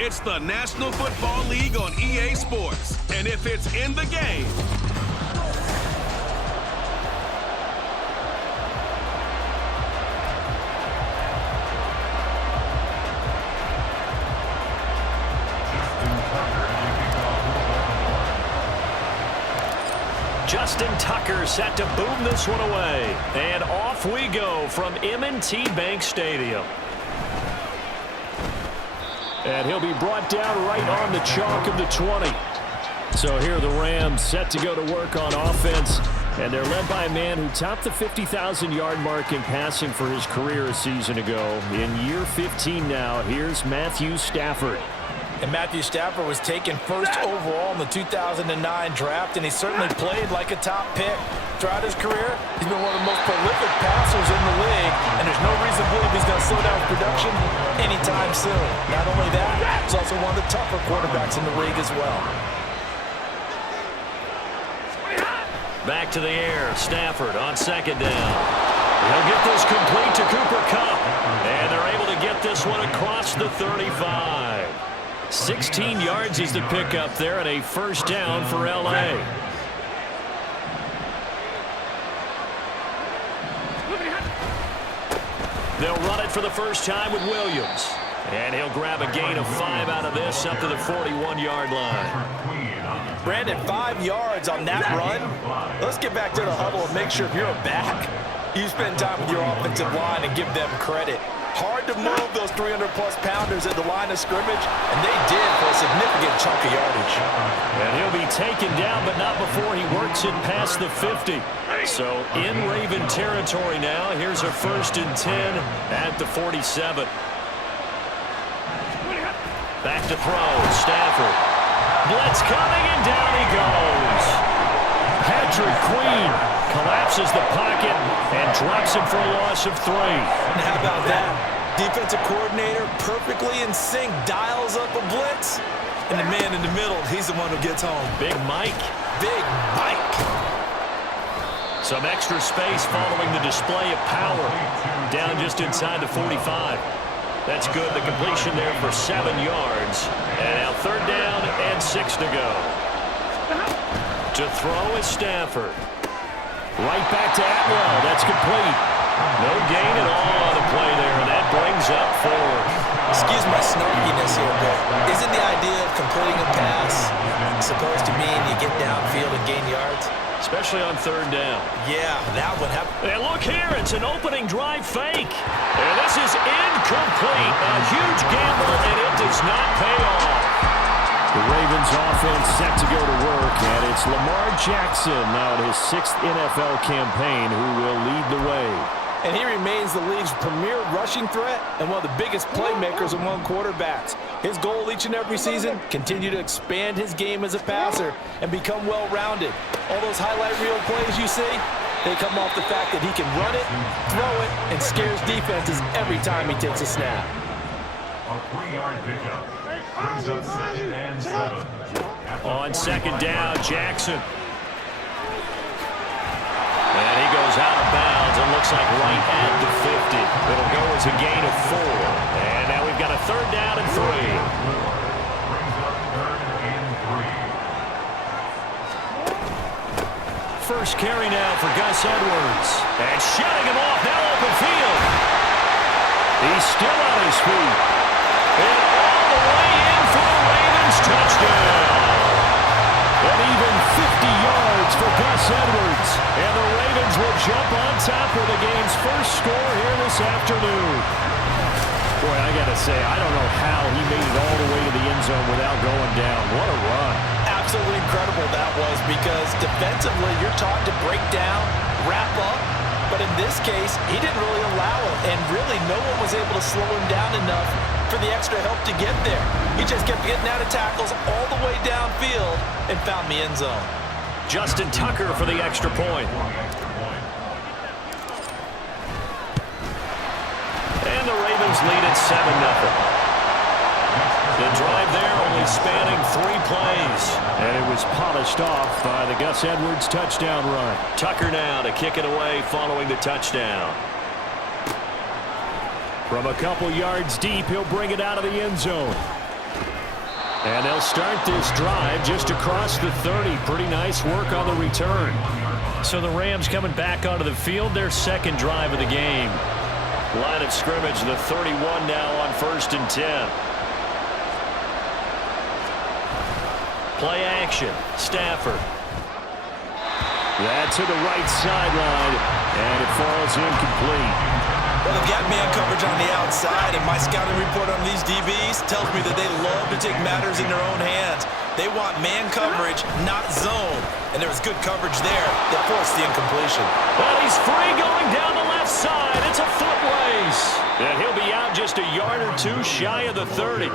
It's the National Football League on EA Sports. And if it's in the game, Justin Tucker set to boom this one away. And off we go from M&T Bank Stadium. And he'll be brought down right on the chalk of the 20. So here are the Rams set to go to work on offense. And they're led by a man who topped the 50,000-yard mark in passing for his career a season ago. In year 15 now, here's Matthew Stafford. And Matthew Stafford was taken first overall in the 2009 draft, and he certainly played like a top pick. Throughout his career, he's been one of the most prolific passers in the league, and there's no reason to believe he's going to slow down his production anytime soon. Not only that, he's also one of the tougher quarterbacks in the league as well. Back to the air, Stafford on second down. He'll get this complete to Cooper Kupp, and they're able to get this one across the 35. 16 yards is the pickup there, and a first down for L.A. They'll run it for the first time with Williams. And he'll grab a gain of 5 out of this up to the 41-yard line. Brandon, 5 yards on that run. Let's get back to the huddle and make sure if you're a back, you spend time with your offensive line and give them credit. Hard to move those 300-plus pounders at the line of scrimmage, and they did for a significant chunk of yardage. And he'll be taken down, but not before he works it past the 50. So in Raven territory now. Here's a 1st and 10 at the 47. Back to throw, Stafford. Blitz coming, and down he goes. Patrick Queen collapses the pocket and drops him for a loss of 3. And how about that? Defensive coordinator perfectly in sync, dials up a blitz, and the man in the middle, he's the one who gets home. Big Mike. Big Mike. Some extra space following the display of power. Down just inside the 45. That's good. The completion there for 7 yards. And now 3rd down and 6 to go. To throw is Stafford. Right back to Atwell. That's complete. No gain at all on the play there, and that brings up 4. Excuse my snarkiness here, but isn't the idea of completing a pass supposed to mean you get downfield and gain yards? Especially on 3rd down. Yeah, that would happen. And look here, it's an opening drive fake. And this is incomplete. A huge gamble, and it does not pay off. The Ravens offense set to go to work, and it's Lamar Jackson now in his 6th NFL campaign who will lead the way. And he remains the league's premier rushing threat and one of the biggest playmakers among quarterbacks. His goal each and every season, continue to expand his game as a passer and become well-rounded. All those highlight reel plays you see, they come off the fact that he can run it, throw it, and scares defenses every time he takes a snap. A 3-yard pickup brings up 2nd and 7. On 2nd down, Jackson. And he goes out of bounds and looks like right at the 50. It'll go as a gain of 4. And now we've got a 3rd down and 3. First carry now for Gus Edwards. And shutting him off, now open field. He's still on his feet. And all the way in for the Ravens touchdown. And even 50 yards for Gus Edwards. And the Ravens will jump on top of the game's first score here this afternoon. Boy, I got to say, I don't know how he made it all the way to the end zone without going down. What a run. Absolutely incredible that was, because defensively you're taught to break down, wrap up, but in this case he didn't really allow it, and really no one was able to slow him down enough for the extra help to get there. He just kept getting out of tackles all the way downfield and found the end zone. Justin Tucker for the extra point. And the Ravens lead at 7-0. The drive there only spanning 3 plays. And it was polished off by the Gus Edwards touchdown run. Tucker now to kick it away following the touchdown. From a couple yards deep, he'll bring it out of the end zone. And they'll start this drive just across the 30. Pretty nice work on the return. So the Rams coming back onto the field, their second drive of the game. Line of scrimmage, the 31 now on 1st and 10. Play action, Stafford. That to the right sideline, and it falls incomplete. Well, they've got man coverage on the outside, and my scouting report on these DBs tells me that they love to take matters in their own hands. They want man coverage, not zone. And there was good coverage there that forced the incompletion. Well, he's free going down the left side. It's a foot race. And he'll be out just a yard or two shy of the 30.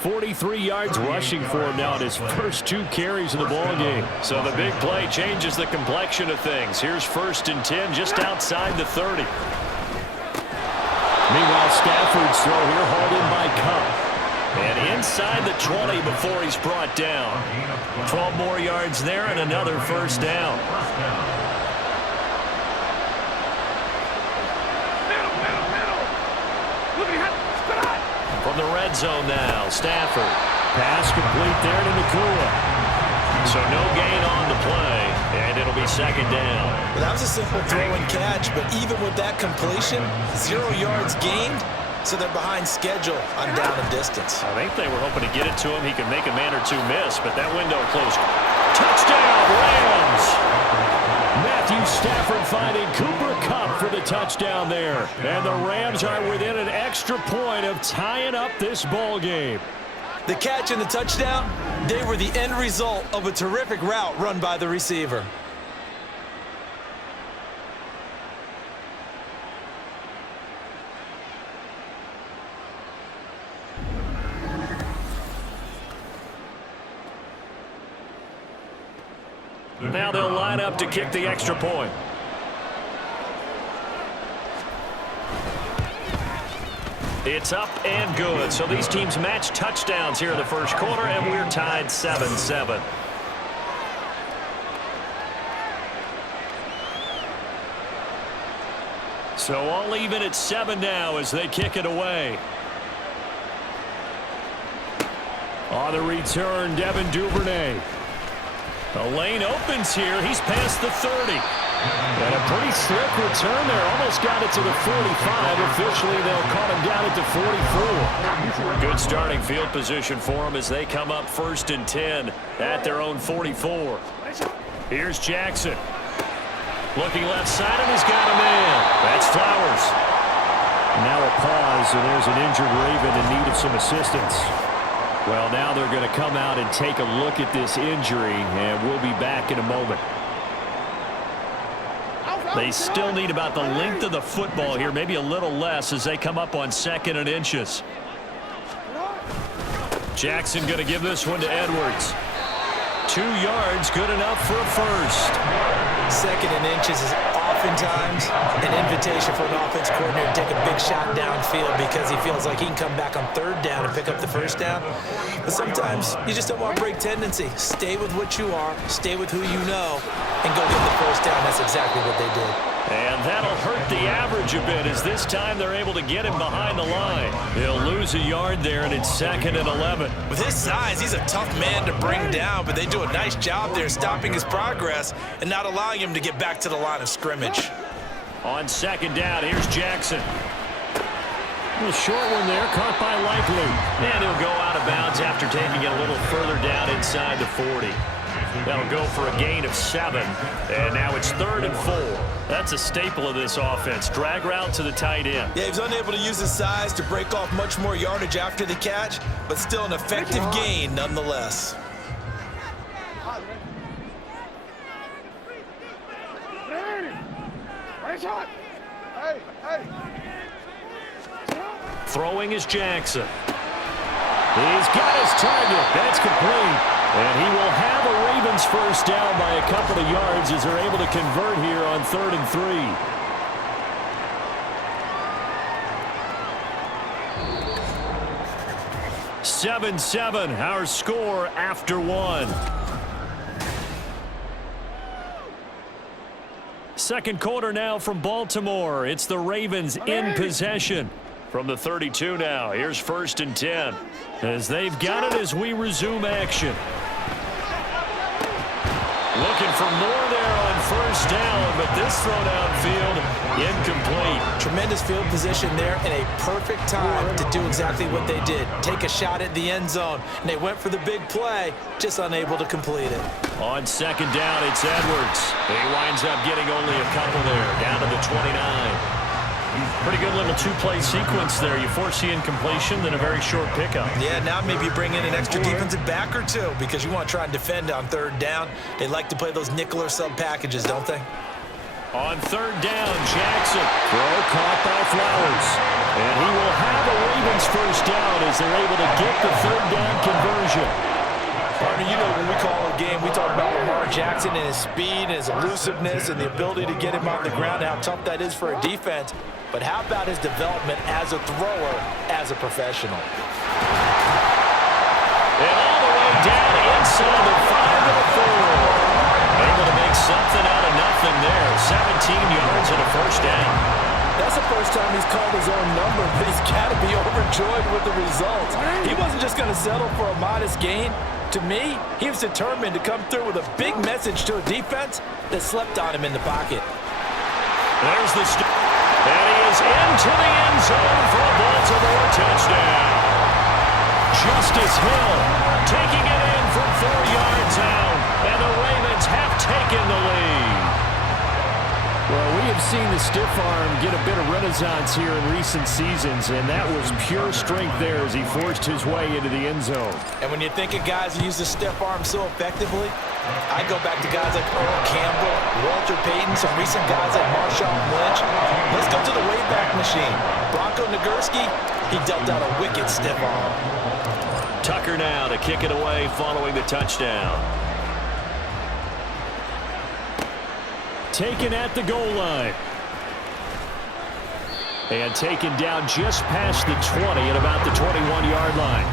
43 yards rushing for him now in his first 2 carries of the ball game. So the big play changes the complexion of things. Here's 1st and 10 just outside the 30. Meanwhile, Stafford's throw here hauled in by Cup. And inside the 20 before he's brought down. 12 more yards there and another first down. From the red zone now, Stafford. Pass complete there to Nakua. So no gain on the play, and it'll be 2nd down. Well, that was a simple throw and catch, but even with that completion, 0 yards gained, so they're behind schedule on down and distance. I think they were hoping to get it to him. He could make a man or two miss, but that window closed. Touchdown, Rams! Matthew Stafford finding Cooper Kupp for the touchdown there. And the Rams are within an extra point of tying up this ball game. The catch and the touchdown, they were the end result of a terrific route run by the receiver. Now they'll line up to kick the extra point. It's up and good. So these teams match touchdowns here in the first quarter, and we're tied 7-7. So all even at 7 now as they kick it away. On the return, Devin Duvernay. The lane opens here. He's past the 30. And a pretty slick return there. Almost got it to the 45. Officially, they'll call him down at the 44. Good starting field position for him as they come up 1st and 10 at their own 44. Here's Jackson. Looking left side, and he's got a man. That's Flowers. Now a pause, and there's an injured Raven in need of some assistance. Well, now they're going to come out and take a look at this injury, and we'll be back in a moment. They still need about the length of the football here, maybe a little less as they come up on 2nd and inches. Jackson going to give this one to Edwards. 2 yards, good enough for a first. 2nd and inches is oftentimes an invitation for an offense coordinator to take a big shot downfield because he feels like he can come back on 3rd down and pick up the first down. But sometimes you just don't want to break tendency. Stay with what you are, stay with who you know, and go get the first down. That's exactly what they did. And that'll hurt the average a bit as this time they're able to get him behind the line. He'll lose a yard there, and it's 2nd and 11. With his size, he's a tough man to bring down, but they do a nice job there stopping his progress and not allowing him to get back to the line of scrimmage. On 2nd down, here's Jackson. A short one there, caught by Likely. And he'll go out of bounds after taking it a little further down inside the 40. That'll go for a gain of 7. And now it's 3rd and 4. That's a staple of this offense. Drag route to the tight end. Yeah, he was unable to use his size to break off much more yardage after the catch, but still an effective gain nonetheless. Throwing is Jackson. He's got his target. That's complete. And he will have a Ravens first down by a couple of yards as they're able to convert here on 3rd and 3. 7-7, our score after 1. Second quarter now from Baltimore. It's the Ravens in possession. From the 32 now, here's 1st and 10. As they've got it as we resume action. Looking for more there on 1st down, but this throw downfield, incomplete. Tremendous field position there and a perfect time to do exactly what they did. Take a shot at the end zone, and they went for the big play, just unable to complete it. On 2nd down, it's Edwards. He winds up getting only a couple there, down to the 29. Pretty good little two-play sequence there. You force the incompletion, then a very short pickup. Yeah, now maybe bring in an extra defensive back or two because you want to try and defend on 3rd down. They like to play those nickel or sub packages, don't they? On 3rd down, Jackson. Throw caught by Flowers. And he will have a Ravens 1st down as they're able to get the 3rd down conversion. Partner, you know when we call a game, we talk about Lamar Jackson and his speed and his elusiveness and the ability to get him on the ground and how tough that is for a defense. But how about his development as a thrower, as a professional? And all the way down inside the 5 to the 4. Able to make something out of nothing there. 17 yards and a 1st down. That's the first time he's called his own number, but he's got to be overjoyed with the results. He wasn't just going to settle for a modest gain. To me, he was determined to come through with a big message to a defense that slept on him in the pocket. There's the and he is into the end zone for a Baltimore touchdown. Justice Hill taking it in from 4 yards out, and the Ravens have taken the lead. Well, we have seen the stiff arm get a bit of renaissance here in recent seasons, and that was pure strength there as he forced his way into the end zone. And when you think of guys who use the stiff arm so effectively, I go back to guys like Earl Campbell, Walter Payton, some recent guys like Marshawn Lynch. Let's go to the Wayback Machine. Bronco Nagurski, he dealt out a wicked stiff arm. Tucker now to kick it away following the touchdown. Taken at the goal line. And taken down just past the 20 at about the 21-yard line.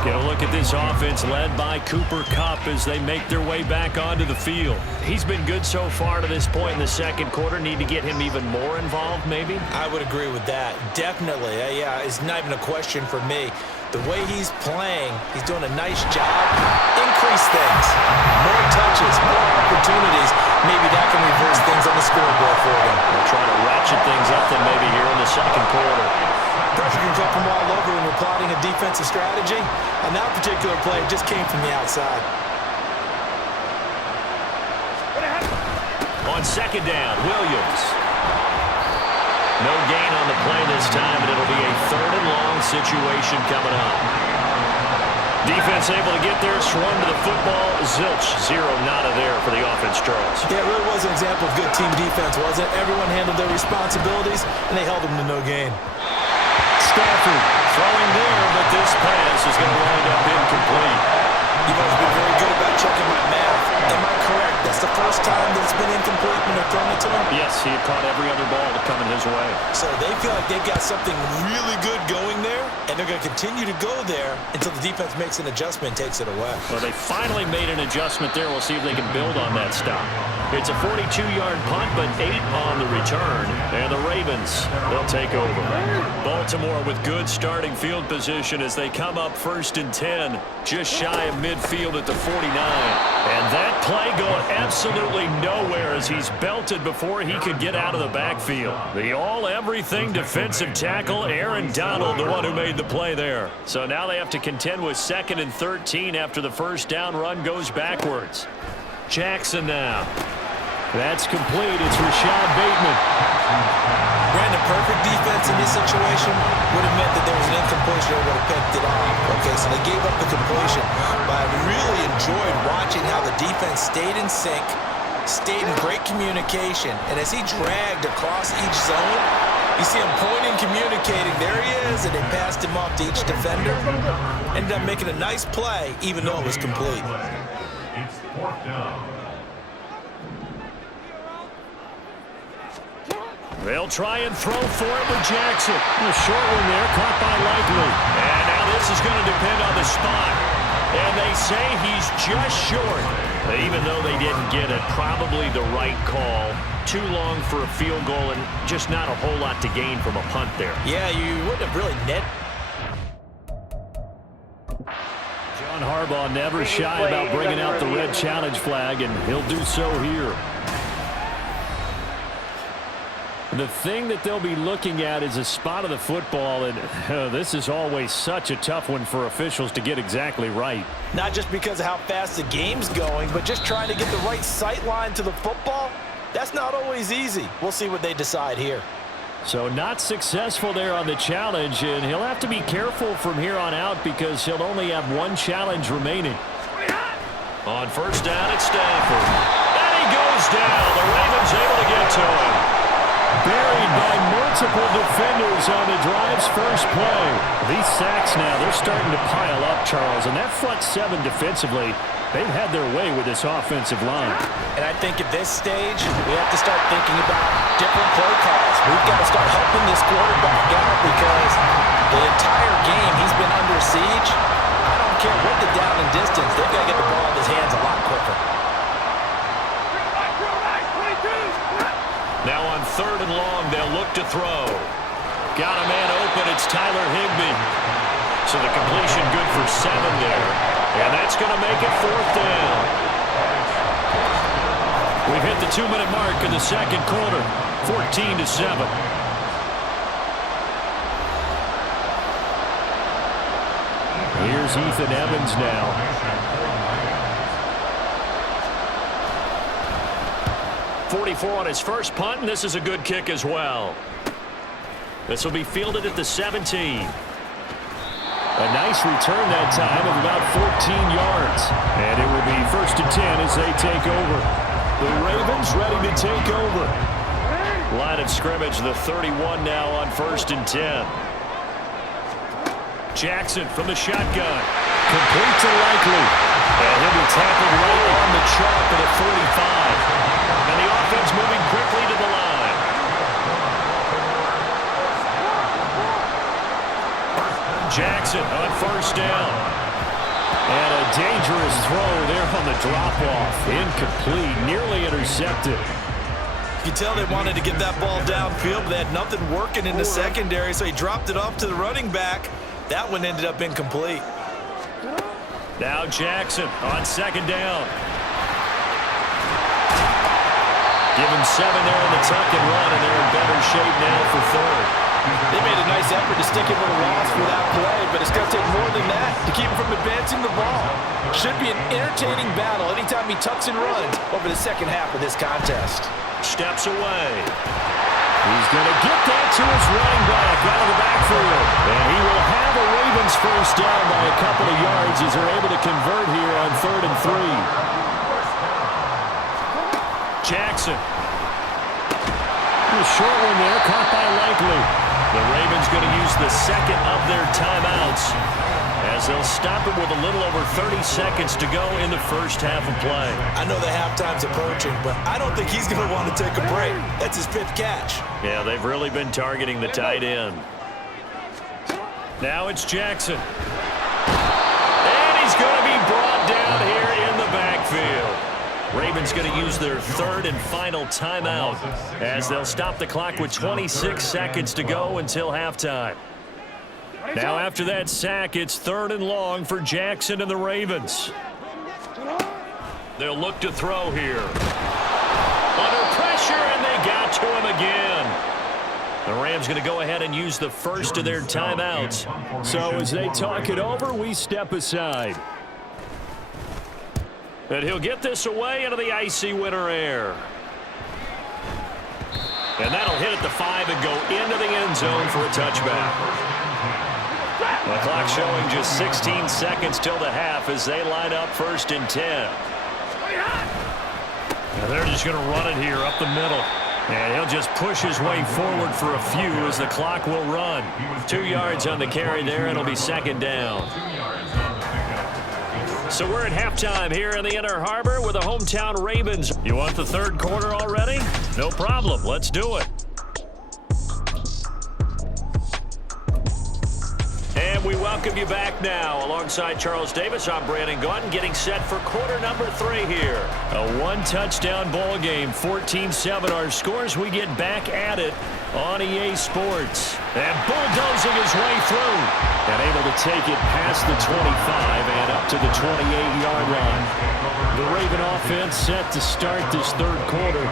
Get a look at this offense led by Cooper Kupp as they make their way back onto the field. He's been good so far to this point in the 2nd quarter. Need to get him even more involved, maybe? I would agree with that. Definitely. Yeah, it's not even a question for me. The way he's playing, he's doing a nice job. Increase things. More touches, more opportunities. Maybe that can reverse things on the scoreboard for them. They'll try to ratchet things up then maybe here in the 2nd quarter. Pressure can come from all over when we're plotting a defensive strategy. On that particular play, it just came from the outside. On 2nd down, Williams. No gain on the play this time, and it'll be a 3rd and long situation coming up. Defense able to get there, swung to the football. Zilch, 0 nada there for the offense, Charles. Yeah, it really was an example of good team defense, wasn't it? Everyone handled their responsibilities, and they held them to no gain. Stafford throwing there, but this pass is going to wind up incomplete. You've always been very good about checking my math. Am I correct? That's the first time that it's been incomplete when they're throwing it to him? Yes, he had caught every other ball coming his way. So they feel like they've got something really good going there, and they're going to continue to go there until the defense makes an adjustment and takes it away. Well, they finally made an adjustment there. We'll see if they can build on that stop. It's a 42-yard punt, but 8 on the return. And the Ravens, they'll take over. Baltimore with good starting field position as they come up 1st and 10, just shy of midfield at the 49. And that play going absolutely nowhere as he's belted before he could get out of the backfield. The all-everything defensive tackle, Aaron Donald, the one who made the play there. So now they have to contend with 2nd and 13 after the 1st down run goes backwards. Jackson now. That's complete. It's Rashad Bateman. Brandon, perfect defense in this situation would have meant that there was an incompletion or would have picked it off. Okay, so they gave up the completion. But I really enjoyed watching how the defense stayed in sync, stayed in great communication. And as he dragged across each zone, you see him pointing, communicating. There he is, and they passed him off to each defender. Ended up making a nice play, even though it was complete. It's 4th down. They'll try and throw for it with Jackson. A short one there, caught by Likely. And now this is going to depend on the spot. And they say he's just short. Even though they didn't get it, probably the right call. Too long for a field goal and just not a whole lot to gain from a punt there. Yeah, you wouldn't have really net. John Harbaugh never shy about bringing out the red challenge flag, and he'll do so here. The thing that they'll be looking at is a spot of the football, and this is always such a tough one for officials to get exactly right. Not just because of how fast the game's going, but just trying to get the right sight line to the football. That's not always easy. We'll see what they decide here. So not successful there on the challenge, and he'll have to be careful from here on out because he'll only have one challenge remaining. On first down at Stafford. And he goes down. The Ravens able to get to him. Buried by multiple defenders on the drive's first play. These sacks now, they're starting to pile up, Charles, and that front seven defensively, they've had their way with this offensive line. And I think at this stage, we have to start thinking about different play calls. We've got to start helping this quarterback out because the entire game he's been under siege. I don't care what the down and distance, they've got to get the ball in his hands a lot quicker. Now on third and long, they'll look to throw. Got a man open, it's Tyler Higbee. So the completion good for 7 there. And that's going to make it fourth down. We've hit the 2-minute mark in the second quarter. 14-7. Here's Ethan Evans now. 44 on his first punt, and this is a good kick as well. This will be fielded at the 17. A nice return that time of about 14 yards. And it will be 1st and 10 as they take over. The Ravens ready to take over. Line of scrimmage, the 31 now on 1st and 10. Jackson from the shotgun. Complete to Likely. And he'll be tackled right on the chalk at the 45. And the offense moving quickly to the line. Jackson on first down. And a dangerous throw there on the drop-off. Incomplete, nearly intercepted. You can tell they wanted to get that ball downfield, but they had nothing working in the secondary, so he dropped it off to the running back. That one ended up incomplete. Now Jackson on second down. Give him 7 there in the tuck and run, and they're in better shape now for third. They made a nice effort to stick him with a loss for that play, but it's going to take more than that to keep him from advancing the ball. Should be an entertaining battle anytime he tucks and runs over the second half of this contest. Steps away. He's going to get that to his running back out of the backfield. And he will have a Ravens first down by a couple of yards as they're able to convert here on 3rd and 3. Jackson. A short one there, caught by Likely. The Ravens going to use the second of their timeouts as they'll stop it with a little over 30 seconds to go in the first half of play. I know the halftime's approaching, but I don't think he's going to want to take a break. That's his 5th catch. Yeah, they've really been targeting the tight end. Now it's Jackson. And he's going to be brought down here in the backfield. Ravens going to use their 3rd and final timeout as they'll stop the clock with 26 seconds to go until halftime. Now after that sack, it's 3rd and long for Jackson and the Ravens. They'll look to throw here. Under pressure, and they got to him again. The Rams going to go ahead and use the first of their timeouts. So as they talk it over, we step aside. And he'll get this away into the icy winter air. And that'll hit at the 5 and go into the end zone for a touchback. The clock showing just 16 seconds till the half as they line up 1st and 10. Now they're just going to run it here up the middle. And he'll just push his way forward for a few as the clock will run. 2 yards on the carry there, and it'll be 2nd down. So we're at halftime here in the Inner Harbor with the hometown Ravens. You want the 3rd quarter already? No problem. Let's do it. And we welcome you back now. Alongside Charles Davis, I'm Brandon Gaudin, getting set for quarter number 3 here. A one-touchdown ball game, 14-7 our scores. We get back at it on EA Sports. And bulldozing his way through. And able to take it past the 25 and up to the 28-yard line. The Raven offense set to start this third quarter.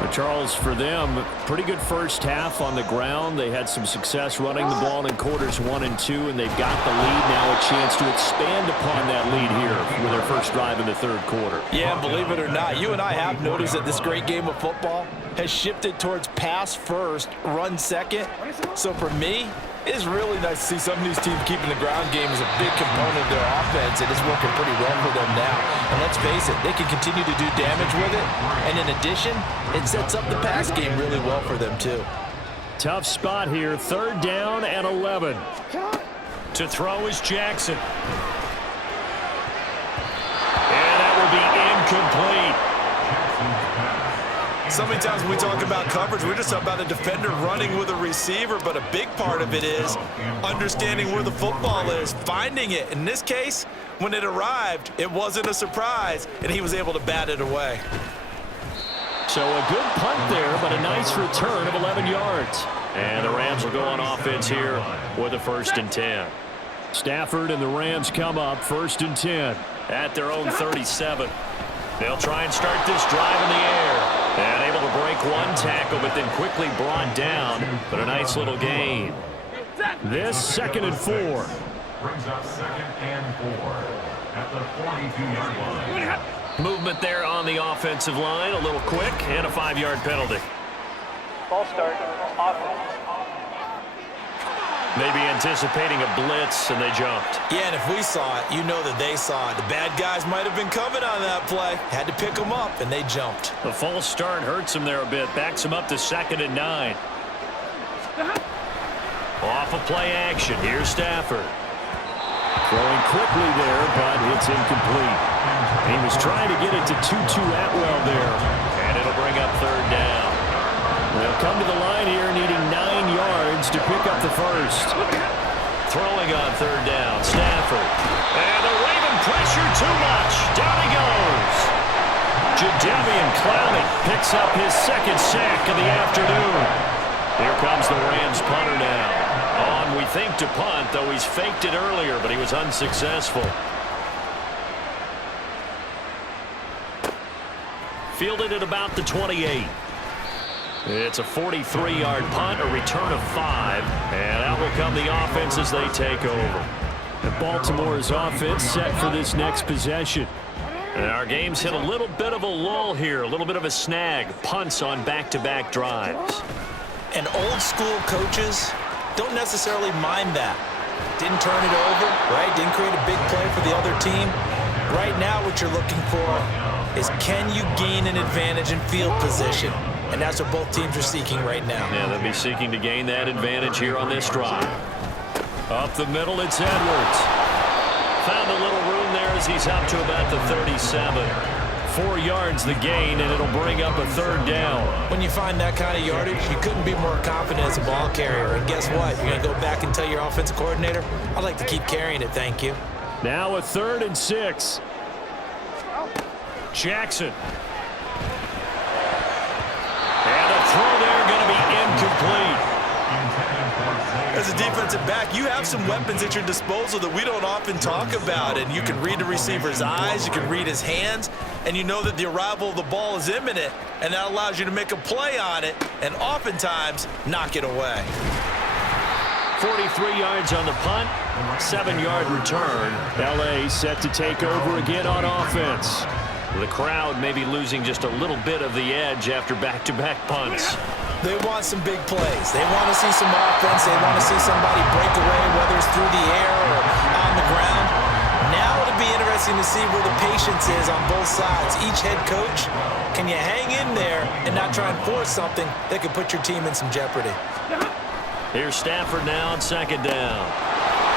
But Charles, for them, pretty good first half on the ground. They had some success running the ball in quarters 1 and 2, and they've got the lead now, a chance to expand upon that lead here with their first drive in the third quarter. Yeah, believe it or not, you and I have noticed that this great game of football has shifted towards pass first, run second. So for me, it's really nice to see some of these teams keeping the ground game as a big component of their offense, and it's working pretty well for them now. And let's face it, they can continue to do damage with it. And in addition, it sets up the pass game really well for them too. Tough spot here, 3rd down and 11. To throw is Jackson. And that will be incomplete. So many times when we talk about coverage, we're just about a defender running with a receiver, but a big part of it is understanding where the football is, finding it. In this case, when it arrived, it wasn't a surprise, and he was able to bat it away. So a good punt there, but a nice return of 11 yards. And the Rams will go on offense here with a 1st and 10. Stafford and the Rams come up 1st and 10 at their own 37. They'll try and start this drive in the air. And able to break one tackle, but then quickly brought down. But a nice little gain. This 2nd and 4. Brings up 2nd and 4 at the 42-yard line. Movement there on the offensive line. A little quick and a 5-yard penalty. Ball start, offense. Maybe anticipating a blitz, and they jumped. Yeah, and if we saw it, you know that they saw it. The bad guys might have been coming on that play. Had to pick them up, and they jumped. The false start hurts him there a bit. Backs him up to 2nd and 9. Off of play action. Here's Stafford. Throwing quickly there, but it's incomplete. He was trying to get it to Tutu Atwell there. And it'll bring up 3rd down. They'll come to the line here needing 9 yards to pick up the 1st. Throwing on 3rd down, Stafford. And the Raven pressure too much. Down he goes. Jadeveon Clowney picks up his 2nd sack of the afternoon. Here comes the Rams punter now. On, we think, to punt, though he's faked it earlier, but he was unsuccessful. Fielded at about the 28. It's a 43-yard punt, a return of 5, and out will come the offense as they take over. And Baltimore's offense set for this next possession. And our game's hit a little bit of a lull here, a little bit of a snag. Punts on back-to-back drives. And old-school coaches don't necessarily mind that. Didn't turn it over, right? Didn't create a big play for the other team. Right now what you're looking for is, can you gain an advantage in field position? And that's what both teams are seeking right now. Yeah, they'll be seeking to gain that advantage here on this drive. Up the middle, it's Edwards. Found a little room there as he's up to about the 37. 4 yards the gain, and it'll bring up a 3rd down. When you find that kind of yardage, you couldn't be more confident as a ball carrier. And guess what? You're going to go back and tell your offensive coordinator, I'd like to keep carrying it, thank you. Now a 3rd and 6. Jackson. And a throw there going to be incomplete. As a defensive back, you have some weapons at your disposal that we don't often talk about. And you can read the receiver's eyes, you can read his hands, and you know that the arrival of the ball is imminent. And that allows you to make a play on it and oftentimes knock it away. 43 yards on the punt, 7-yard return. L.A. set to take over again on offense. The crowd may be losing just a little bit of the edge after back-to-back punts. They want some big plays. They want to see some offense. They want to see somebody break away, whether it's through the air or on the ground. Now it'll be interesting to see where the patience is on both sides. Each head coach, can you hang in there and not try and force something that could put your team in some jeopardy? Here's Stafford now on 2nd down.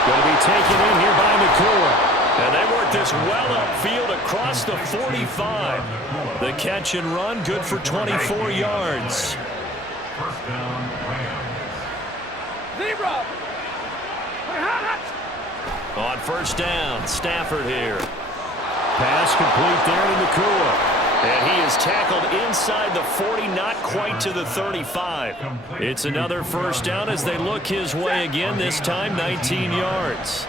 Going to be taken in here by McCoy. And they work this well upfield across the 45. The catch and run, good for 24 yards. 1st down, Rams. Zebra! On first down, Stafford here. Pass complete there to Nakua. And he is tackled inside the 40, not quite to the 35. It's another first down as they look his way again, this time 19 yards.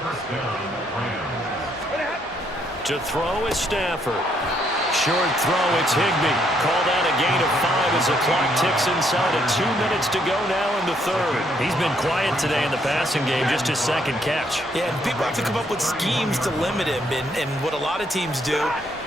First down, Rams. To throw is Stafford. Short throw, it's Higbee. Called out a gain of 5 as the clock ticks inside of 2 minutes to go now in the third. He's been quiet today in the passing game, just his second catch. Yeah, and people have to come up with schemes to limit him, and what a lot of teams do,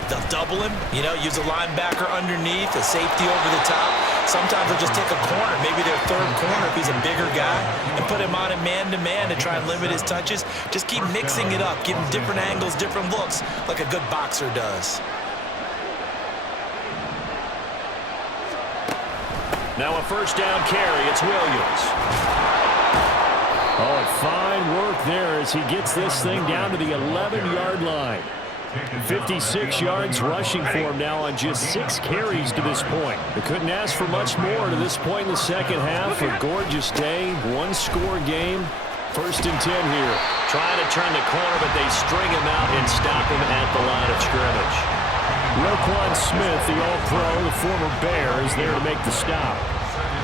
they'll double him, use a linebacker underneath, a safety over the top. Sometimes they'll just take a corner, maybe their third corner if he's a bigger guy, and put him on a man-to-man to try and limit his touches. Just keep mixing it up, give him different angles, different looks, like a good boxer does. Now a first down carry, it's Williams. Oh, fine work there as he gets this thing down to the 11-yard line. 56 yards rushing for him now on just 6 carries to this point. They couldn't ask for much more to this point in the second half. A gorgeous day, one-score game. First and 10 here. Trying to turn the corner, but they string him out and stop him at the line of scrimmage. Roquan Smith, the All-Pro, the former Bear, is there to make the stop.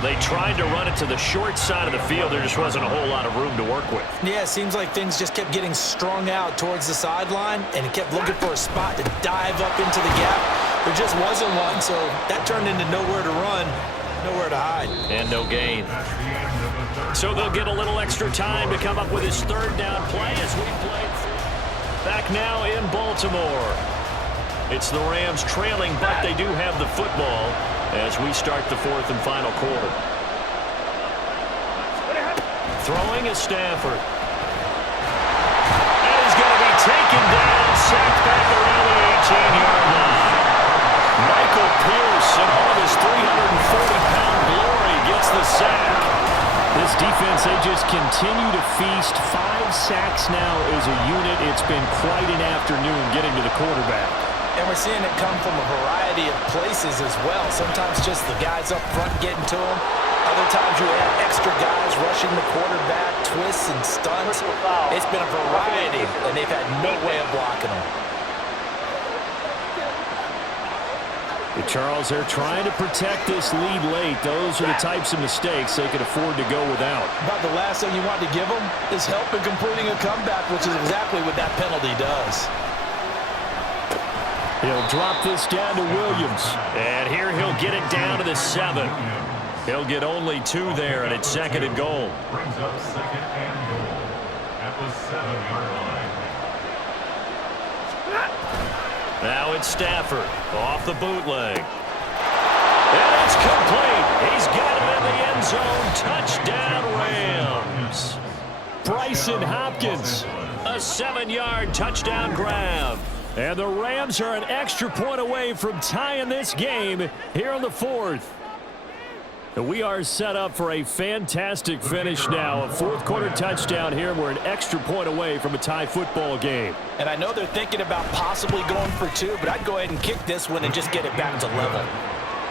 They tried to run it to the short side of the field. There just wasn't a whole lot of room to work with. Yeah, it seems like things just kept getting strung out towards the sideline, and he kept looking for a spot to dive up into the gap. There just wasn't one, so that turned into nowhere to run, nowhere to hide. And no gain. So they'll get a little extra time to come up with his third down play as we play. Back now in Baltimore. It's the Rams trailing, but they do have the football as we start the fourth and final quarter. Throwing is Stafford. And he's going to be taken down, sacked back around the 18-yard line. Michael Pierce, in all of his 340-pound glory, gets the sack. This defense, they just continue to feast. 5 sacks now as a unit. It's been quite an afternoon getting to the quarterback. And we're seeing it come from a variety of places as well. Sometimes just the guys up front getting to him. Other times you have extra guys rushing the quarterback, twists and stunts. It's been a variety, and they've had no way of blocking him. Charles, they're trying to protect this lead late. Those are the types of mistakes they could afford to go without. About the last thing you want to give them is help in completing a comeback, which is exactly what that penalty does. He'll drop this down to Williams. And here he'll get it down to the 7. He'll get only 2 there, and it's second and goal. Brings up second and goal at the 7-yard line. Now it's Stafford off the bootleg. And it's complete. He's got it in the end zone. Touchdown, Rams. Bryson Hopkins, a 7-yard touchdown grab. And the Rams are an extra point away from tying this game here in the fourth. We are set up for a fantastic finish now. A fourth-quarter touchdown here. We're an extra point away from a tie football game. And I know they're thinking about possibly going for 2, but I'd go ahead and kick this one and just get it back to level.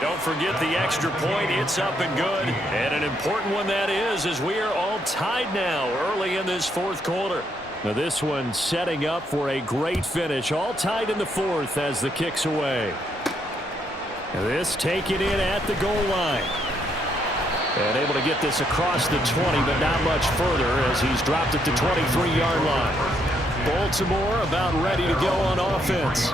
Don't forget the extra point. It's up and good. And an important one that is, as we are all tied now early in this fourth quarter. Now this one setting up for a great finish. All tied in the fourth as the kick's away. Now this taken in at the goal line. And able to get this across the 20, but not much further as he's dropped it to 23-yard line. Baltimore about ready to go on offense.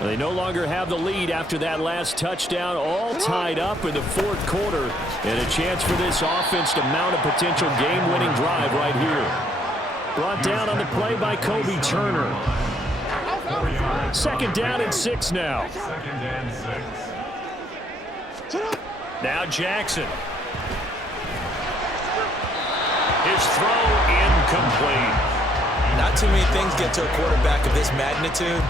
They no longer have the lead after that last touchdown, all tied up in the fourth quarter. And a chance for this offense to mount a potential game-winning drive right here. Brought down on the play by Kobe Turner. Second down and 6 now. Second and 6. Now Jackson. His throw incomplete. Not too many things get to a quarterback of this magnitude,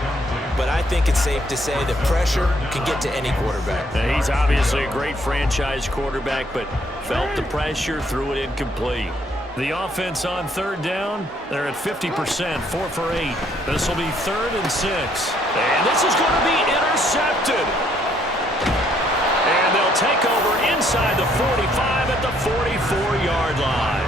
but I think it's safe to say that pressure can get to any quarterback. Now, he's obviously a great franchise quarterback, but felt the pressure, threw it incomplete. The offense on third down, they're at 50%, 4 for 8. This will be 3rd and 6. And this is going to be intercepted. And they'll take over inside the 45 at the 44-yard line.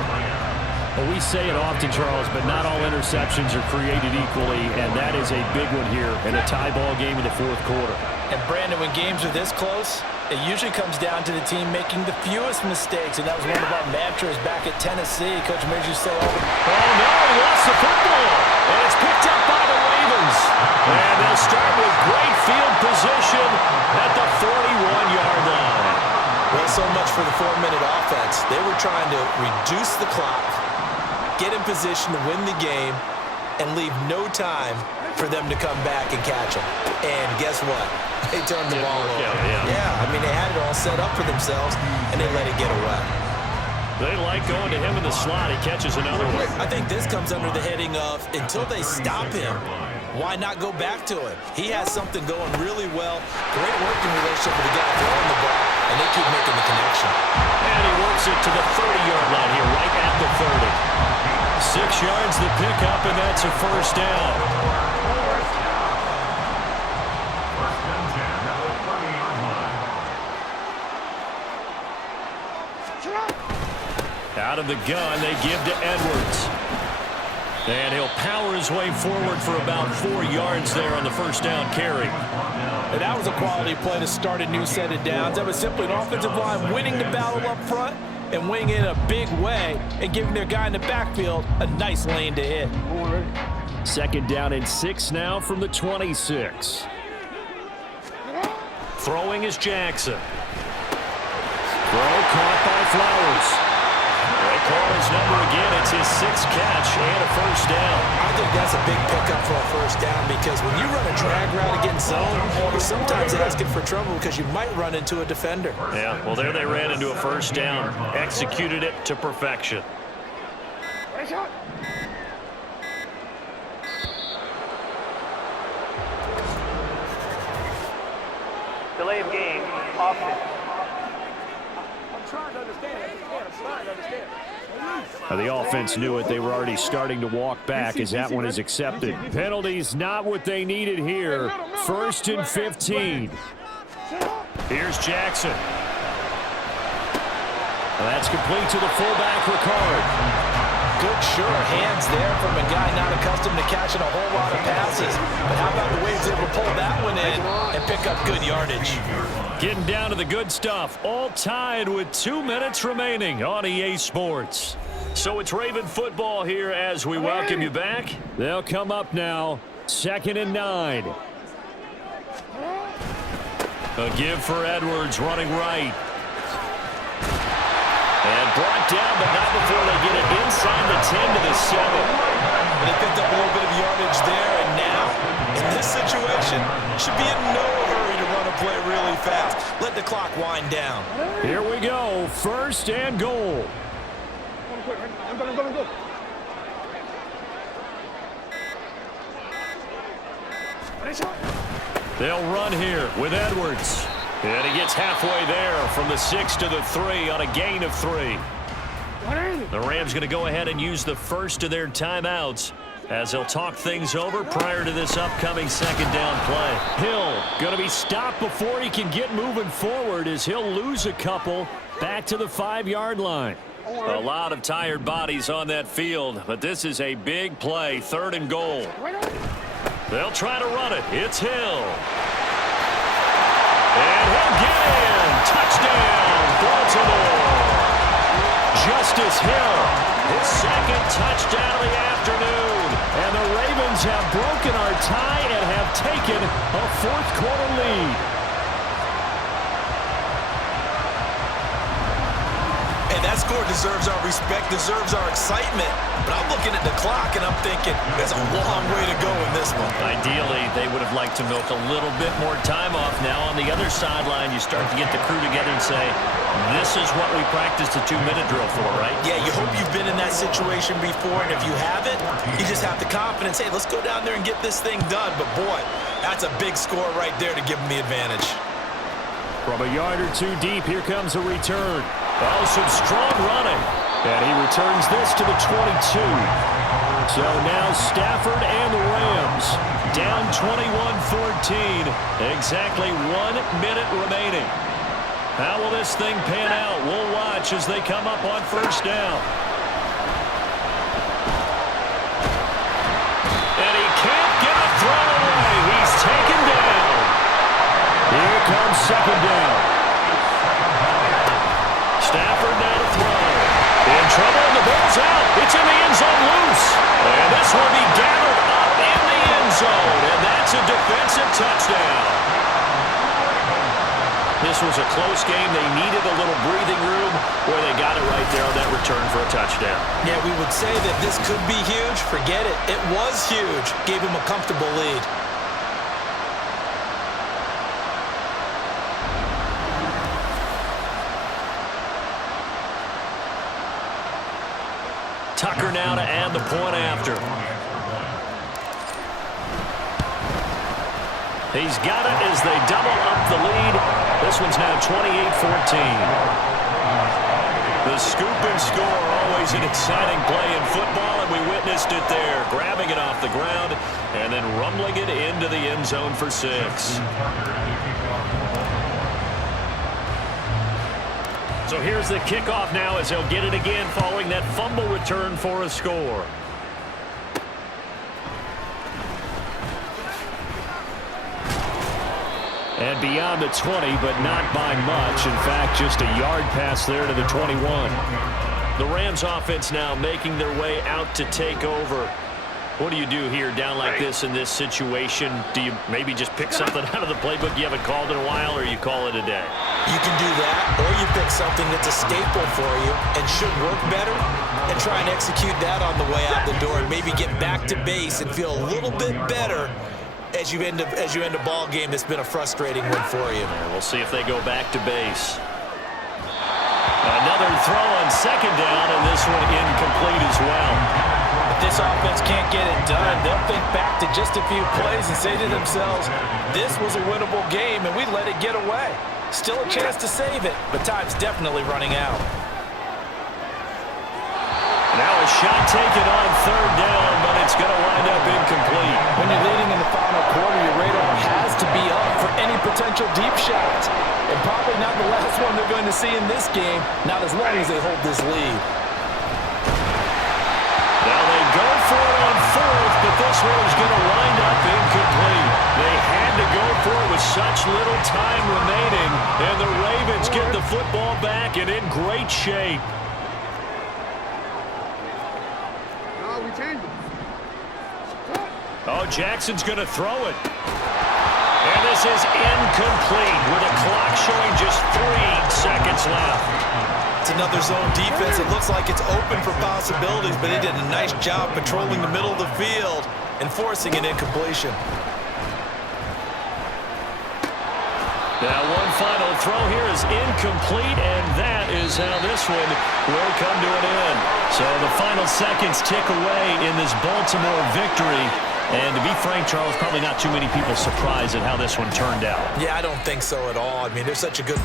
Well, we say it often, Charles, but not all interceptions are created equally, and that is a big one here in a tie ball game in the fourth quarter. And Brandon, when games are this close, it usually comes down to the team making the fewest mistakes, and that was one of our mantras back at Tennessee. Coach made you say, oh no, he lost the football, and it's picked up by the Ravens. And they'll start with great field position at the 41-yard line. Well, so much for the 4-minute offense. They were trying to reduce the clock, get in position to win the game, and leave no time for them to come back and catch them. And guess what? They turned the ball over. Yeah, I mean, they had it all set up for themselves, and they let it get away. They like going to him in the slot. He catches another one. I think this comes under the heading of, until they stop him, why not go back to it? He has something going really well. Great working relationship with the guy throwing the ball, and they keep making the connection. And he works it to the 30-yard line here, right at the 30. 6 yards the pickup, and that's a first down. Out of the gun, they give to Edwards. And he'll power his way forward for about 4 yards there on the first down carry. And that was a quality play to start a new set of downs. That was simply an offensive line winning the battle up front and winning in a big way and giving their guy in the backfield a nice lane to hit. Second down and 6 now from the 26. Throwing is Jackson. Throw caught by Flowers. They call his number again. It's his 6th catch and a first down. I think that's a big pickup for a first down because when you run a drag route against zone, you're sometimes asking for trouble because you might run into a defender. Yeah, well, there they ran into a first down. Executed it to perfection. Delay of game, offense. The offense knew it. They were already starting to walk back as that one is accepted. Penalties not what they needed here. 1st and 15. Here's Jackson. That's complete to the fullback, Ricard. Good, sure hands there from a guy not accustomed to catching a whole lot of passes. But how about the way he's able to pull that one in and pick up good yardage? Getting down to the good stuff. All tied with 2 minutes remaining on EA Sports. So it's Raven football here as we welcome you back. They'll come up now. 2nd and 9. A give for Edwards running right. And brought down, but not before they get it inside the 10 to the 7. And they picked up a little bit of yardage there, and now, in this situation, should be in no hurry to run a play really fast. Let the clock wind down. Here we go, 1st and goal. They'll run here with Edwards. And he gets halfway there from the 6 to the 3 on a gain of 3. The Rams going to go ahead and use the first of their timeouts as they'll talk things over prior to this upcoming 2nd down play. Hill going to be stopped before he can get moving forward as he'll lose a couple back to the 5-yard line. A lot of tired bodies on that field, but this is a big play, 3rd and goal. They'll try to run it. It's Hill. And he'll get in. Touchdown, Baltimore. Justice Hill, his 2nd touchdown of the afternoon. And the Ravens have broken our tie and have taken a 4th quarter lead. And that score deserves our respect, deserves our excitement. But I'm looking at the clock and I'm thinking there's a long way to go in this one. Ideally, they would have liked to milk a little bit more time off. Now on the other sideline, you start to get the crew together and say, this is what we practiced a 2-minute drill for, right? Yeah, you hope you've been in that situation before, and if you haven't, you just have the confidence, hey, let's go down there and get this thing done. But boy, that's a big score right there to give them the advantage. From a yard or 2 deep, here comes a return. Oh, some strong running. And he returns this to the 22. So now Stafford and the Rams down 21-14. Exactly 1 minute remaining. How will this thing pan out? We'll watch as they come up on 1st down. second down. Stafford now to throw. In trouble, and the ball's out. It's in the end zone loose. And this will be gathered up in the end zone. And that's a defensive touchdown. This was a close game. They needed a little breathing room where they got it right there on that return for a touchdown. Yeah, we would say that this could be huge. Forget it. It was huge. Gave him a comfortable lead. Tucker now to add the point after. He's got it as they double up the lead. This one's now 28-14. The scoop and score, always an exciting play in football, and we witnessed it there. Grabbing it off the ground and then rumbling it into the end zone for 6. So here's the kickoff now as he'll get it again following that fumble return for a score. And beyond the 20, but not by much. In fact, just a yard pass there to the 21. The Rams offense now making their way out to take over. What do you do here down like this in this situation? Do you maybe just pick something out of the playbook you haven't called in a while, or you call it a day? You can do that, or you pick something that's a staple for you and should work better and try and execute that on the way out the door and maybe get back to base and feel a little bit better as you end a ball game that's been a frustrating one for you. And we'll see if they go back to base. Another throw on second down, and this one incomplete as well. If this offense can't get it done, they'll think back to just a few plays and say to themselves, this was a winnable game and we let it get away. Still a chance to save it, but time's definitely running out. Now a shot taken on third down, but it's going to wind up incomplete. When you're leading in the final quarter, your radar has to be up for any potential deep shots. And probably not the last one they're going to see in this game, not as long as they hold this lead. Now they go for it on fourth, but this one is going to wind up incomplete. They had to go for it with such little time remaining, and the Ravens get the football back and in great shape. Oh, Jackson's going to throw it. And this is incomplete with a clock showing just 3 seconds left. It's another zone defense. It looks like it's open for possibilities, but they did a nice job patrolling the middle of the field and forcing an incompletion. Now one final throw here is incomplete, and that is how this one will come to an end. So the final seconds tick away in this Baltimore victory. And to be frank, Charles, probably not too many people surprised at how this one turned out. Yeah, I don't think so at all. I mean, they're such a good